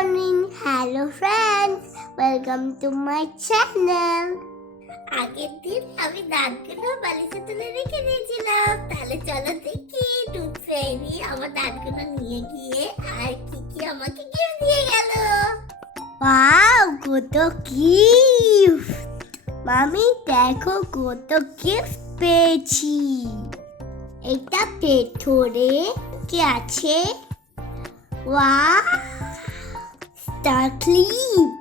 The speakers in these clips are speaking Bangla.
Morning hello friends welcome to my channel আগের দিন আমি দাঁতগুলো বালিশে তুলে রেখে দিয়েছিলাম। তাহলে চলো দেখি টুথ ফেরি আমার দাঁতগুলো নিয়ে গিয়ে আর কি কি আমাকে গিফট দিয়ে গেল। ওয়াও কত গিফট মামি দেখো কত গিফট পেয়েছি। এটা ভেতরে কি আছে? Wow star clip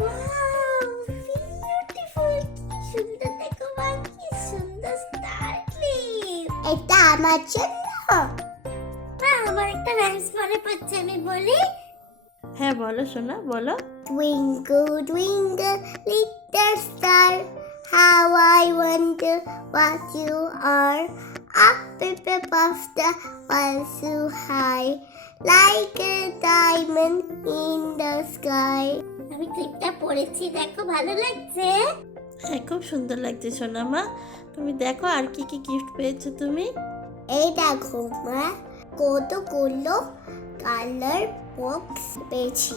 wow beautiful সুন্দর দেখো মা কি সুন্দর স্টার ক্লিপ এটা আমার জন্য মা আমার একটা রাইমস মনে পড়ছে আমি বলি হ্যাঁ বলো সোনা বলো Twinkle, twinkle, little star, how I wonder what you are. Up above the world so high, like a diamond in sky. আমি ক্লিপটা পড়েছি দেখো ভালো লাগছে? হ্যাঁ খুব সুন্দর লাগছে সোনা মা। তুমি দেখো আর কি কি গিফট পেয়েছ তুমি? এই দেখো মা কতগুলো কালার বক্স পেয়েছি।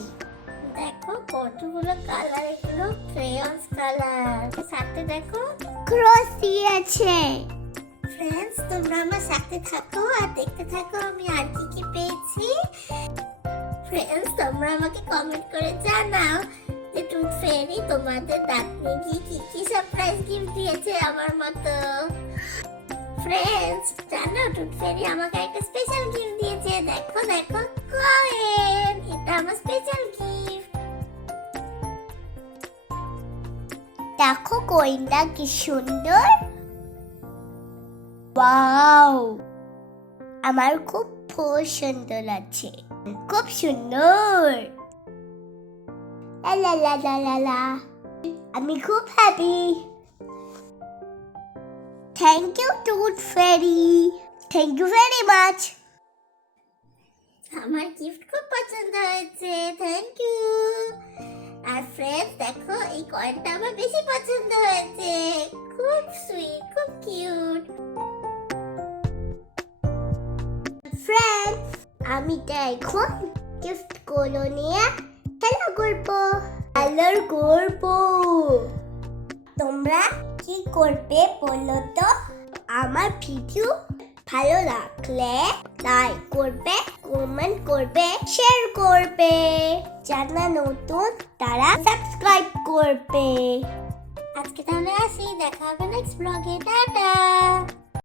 দেখো কতগুলো কালার এগুলো ক্রেয়ন্স কালার সাথে দেখো ক্রস দিয়েছে। ফ্রেন্ডস তোমরা আমার সাথে থাকো আর দেখতে থাকো আমি আর কি কি পেয়েছি। তোমরা আমাকে কমেন্ট করে জানাও যে টুথ ফেরি তোমাদের দাঁত নিয়ে কি কি সারপ্রাইজ গিফট দিয়েছে আমার মতো। ফ্রেন্ডস জানো টুথ ফেরি আমাকে একটা স্পেশাল গিফট দিয়েছে। দেখো দেখো কয়েন এটা আমার স্পেশাল গিফট দেখো কয়েনটা কি সুন্দর। ওয়াও আমার খুব পছন্দ লাগছে খুব সুন্দর আমি খুব happy thank you tooth fairy thank you very much আমার গিফট খুব পছন্দ হয়েছে থ্যাংক ইউ আর ফ্রেন্ডস দেখো, এই কয়েনটা আমার বেশি পছন্দ হয়েছে। খুব সুইট খুব কিউট আমি তো এখন গিফটগুলো নিয়ে খেলা করব। কালার করব। তোমরা কি করবে বলো তো? আমার ভিডিও ভালো লাগলে লাইক করবে কমেন্ট করবে শেয়ার করবে। যারা নতুন তারা সাবস্ক্রাইব করবে। আজকে তাহলে আসি, দেখা হবে নেক্সট ব্লগে